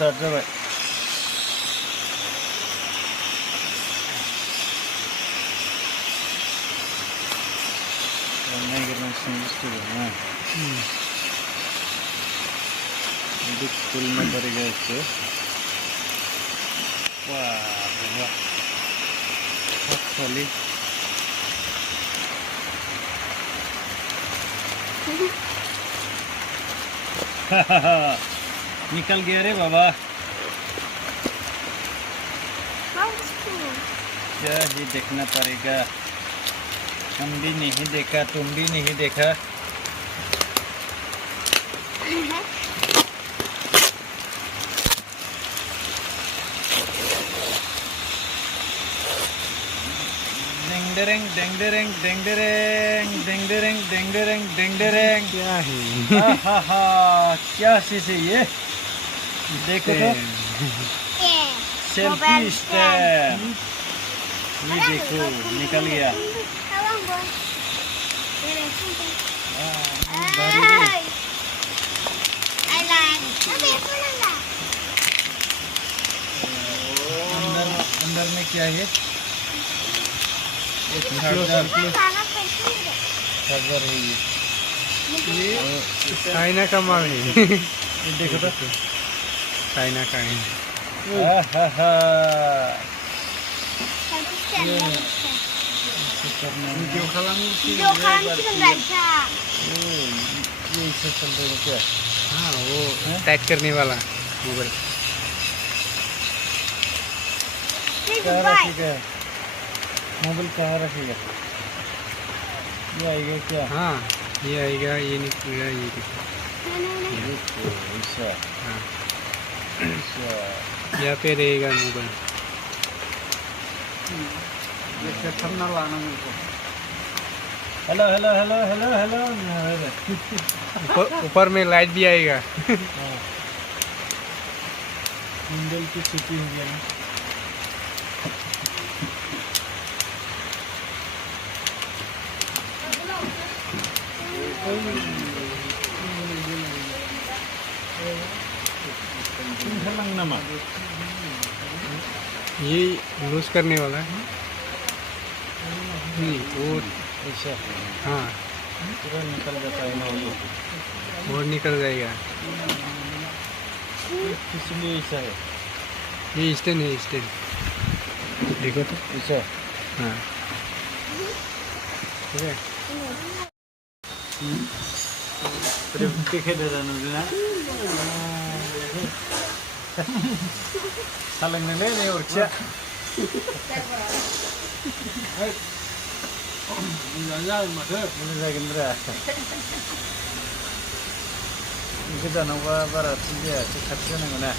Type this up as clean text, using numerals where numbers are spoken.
स्टार्ट जाबाय नागिरनांसिगोन बुस्थुखौ ना बिदि खुलना पड़ेगा इसको वाह वाह खाली निकल गया रे बाबा क्या ही देखना पड़ेगा हम भी नहीं देखा तुम भी नहीं देखा डेंग डेंग डेंग डेंग डेंग डेंग डेंग डेंग डेंग डेंग डेंग क्या है हा क्या चीज है ये देखो तो सेल्फी स्टैंड ये देखो निकल गया अंदर में क्या है चार्जर है ये चाइना का माल है ये देखो तो चाइना का है वीडियो Video खालामसिगोन राइसा ये इससे चल रहा है क्या हाँ वो टाइट करने वाला मोबाइल कहाँ रखेगा मोबाइल कहाँ रखेगा ये आएगा क्या हाँ ये आएगा ये निकलेगा ये ऐसा हाँ ऐसा यहाँ पे रहेगा mobile hello hello hello hello hello ऊपर में लाइट भी आएगा इंडल की छुट्टी हो गया ना ये लूज करने वाला है नहीं वो ऐसा हाँ पूरा निकल जाता है ना वो और निकल जाएगा इसलिए ऐसा है ये स्टैंड है स्टैंड देखो तो ऐसा हाँ ठीक है देखे दे रहा ना सालंग ले ले और क्या गोजानावबा बारा थिग जाया एसे खाथि जानांगौ ना